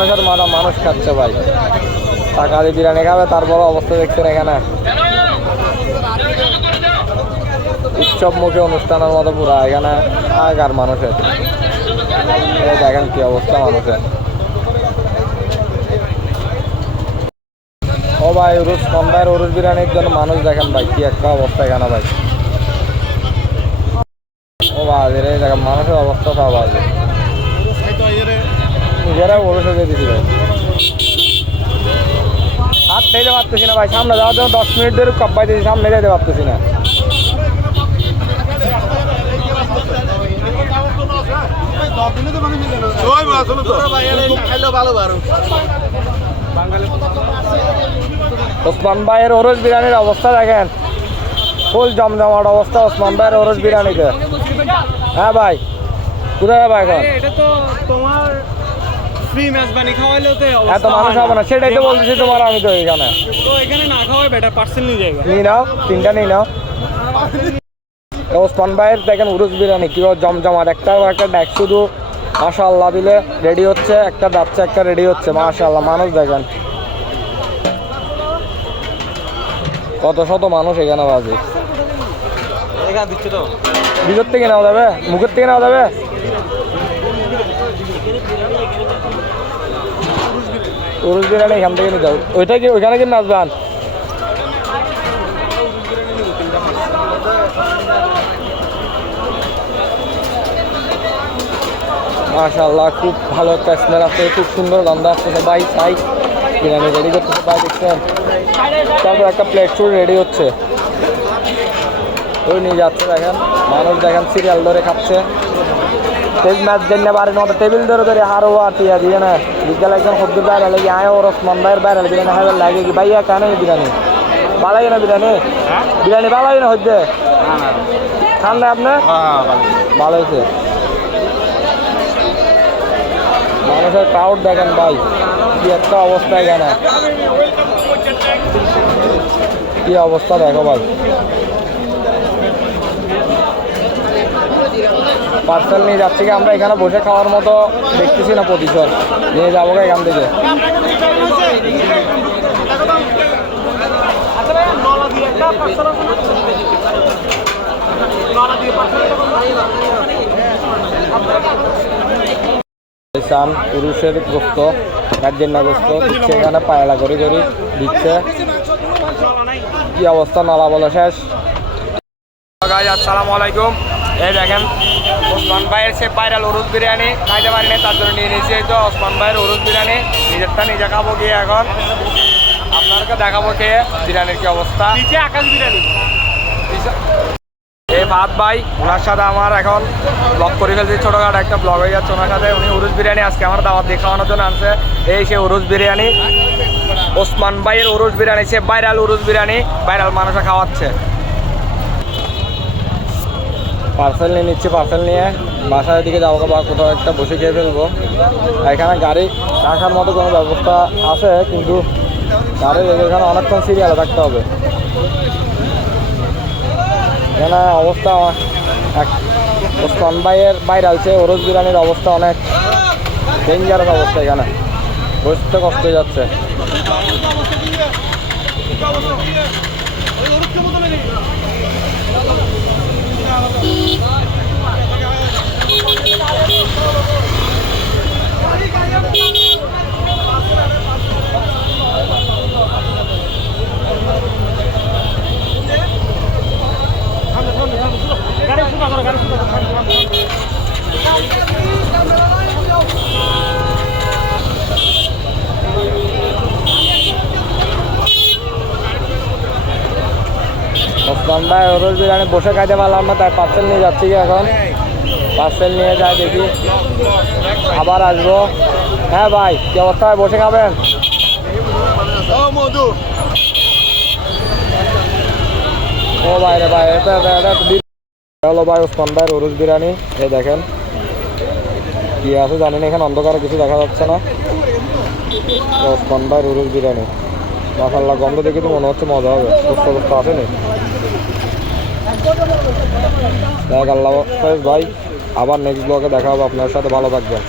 মানুষের মারা মানুষ খাচ্ছে ভাই। টাকা দিয়ে বিরিয়ানি খাবে তারপর অবস্থা দেখছেন এখানে। উৎসব মুখে অনুষ্ঠানের মতো পুরো, এখানে আগার মানুষের। দেখেন কি অবস্থা মানুষের। ও ভাই উরুস কম্বাইয়ের উরুস বিরিয়ানির জন্য মানুষ দেখেন ভাই, কি একটা অবস্থা এখানে ভাই। ও ভাই, এই দেখেন মানুষের অবস্থা সব আছে নিজেরা উরুসে দিয়ে দিছি ভাই হাত চাইতে পারতেছি না ভাই, সামনে যাওয়ার জন্য দশ মিনিট ধরে কব্বাই দিয়েছি সামনে যেতে পারতেছি না। ওসমান ভাইয়ের ওরস বিরিয়ানির অবস্থা দেখেন। ফুল জমজমাট অবস্থা ওসমান ভাইয়ের ওরস বিরিয়ানিতে। হ্যাঁ ভাই, কোথায় ভাই এখন? এটা তো তোমার ফ্রি ম্যাচ বানি খাওয়াইলেও তো এত মানুষ হবে না। সেটাই তো বলতেছি তোমার আমি তো এখানে। তো এখানে না খাওয়াই বেটার পার্সেল নিয়ে যাবে নিয়ে নাও তিনটা নিয়ে নাও। ওসমান ভাইয়ের দেখেন উরুস বিরিয়ানি কি জমজমাট। একটা একটা ড্যাক শুধু মাশাল্লাহ দিলে রেডি হচ্ছে একটা যাচ্ছে একটা রেডি হচ্ছে মাশাল্লাহ মানুষ দেখেন। কত শত মানুষ এখানে বাজে। এখানে দিচ্ছে তো। ভিতর থেকে নেওয়া যাবে? মুখের থেকে নেওয়া যাবে? উরুস বিরিয়ানি এখান থেকে নিতে হবে। ওইটা কি ওইখানে কি নাচবান মাশাল্লাহ খুব ভালো একটা স্মেল আছে খুব সুন্দর গন্ধ আসতেছে ভাই তাই বিরিয়ানি রেডি করতেছে, ভাই, দেখছেন? তারপর একটা প্লেট চুর রেডি হচ্ছে। ওই নিয়ে যাচ্ছে, দেখেন। মানুষ দেখেন সিরিয়াল ধরে খাচ্ছে। ম্যাচ জন্য বাড়ির মতো টেবিল ধরে ধরে হারো আর টিয়া দিয়ে না। বিদ্যালয় একজন সদ্য বাইরে লাগে আয় ওর ওসমান ভাইয়ের বাইরে বিরিয়ানি হাইবার লাগে কি? ভাইয়া কেন বিরিয়ানি? ভালাই না বিরিয়ানি? বিরিয়ানি ভালাই না হচ্ছে খান না আপনি? ভালো হয়েছে। মানুষের ক্রাউড দেখেন ভাই কি একটা অবস্থা এখানে। কি অবস্থা দেখো ভাই। পার্সেল নিয়ে যাচ্ছি কি, আমরা এখানে বসে খাওয়ার মতো দেখতেছি না প্রতিশোধ। নিয়ে যাব এখান থেকে? পুরুষের গোস্ত গার্জেন না গোস্ত দিচ্ছে এখানে পায়লা করি করি দিচ্ছে। কি অবস্থা নালা বলা শেষ। আসসালামু আলাইকুম। এই দেখেন ওসমান ভাইয়ের সে ভাইরাল অরুদ বিরিয়ানি খাইতে পারি না তার জন্য নিয়ে নিয়েছি এই তো ওসমান ভাইয়ের অরুদ বিরিয়ানি। নিজেরটা নিজে খাব গিয়ে এখন। আপনাদেরকে দেখাবো খেয়ে বিরিয়ানির কি অবস্থা। নিচে আকাশ বিরিয়ানি। এই ভাত ভাই ওনার সাথে আমার এখন ব্লগ করে ফেলছি ছোটোখাটো একটা ব্লগ হয়ে যাচ্ছে ওনার সাথে। উনি উরুজ বিরিয়ানি আজকে আমার দাওয়াত দিয়ে খাওয়ানোর জন্য আনছে। এই সে উরুজ বিরিয়ানি ওসমান ভাইয়ের উরুজ বিরিয়ানি সে ভাইরাল উরুজ বিরিয়ানি বাইরাল মানুষে খাওয়াচ্ছে। পার্সেল নিয়ে নিচ্ছি, পার্সেল নিয়ে বাসার দিকে যাব বা কোথাও একটা বসে খেয়ে ফেলব। এখানে গাড়ি রাখার মতো কোনো ব্যবস্থা আছে, কিন্তু গাড়ি এখানে অনেকক্ষণ সিরিয়ালে থাকতে হবে। এখানে অবস্থা এক বাইরে আছে, ওরস বিরিয়ানির অবস্থা অনেক ডেঞ্জারাস অবস্থা এখানে। বসতে কষ্ট হয়ে যাচ্ছে। Let's go. ওসমান ভাই ওরস বিরিয়ানি বসে খাইতে পারলাম না তাই পার্সেল নিয়ে যাচ্ছি কি এখন। পার্সেল নিয়ে যাই দেখি। আবার আসব। হ্যাঁ ভাই কি অবস্থা বসে খাবেন? ও ভাই রে ভাই এটা হলো ভাই ওসমান ভাইয়ের ওরস বিরিয়ানি। এই দেখেন। কি আছে জানি না এখানে অন্ধকারে কিছু দেখা যাচ্ছে না। ওসমান ভাইয়ের ওরস বিরিয়ানি। মাসাল্লাহ গন্ধ দেখে তো মনে হচ্ছে মজা হবে। সুস্থ সুস্থ আসেনি দেখ আল্লাহ ভাই আবার নেক্সট ব্লগে দেখা হবে আপনার সাথে ভালো থাকবেন।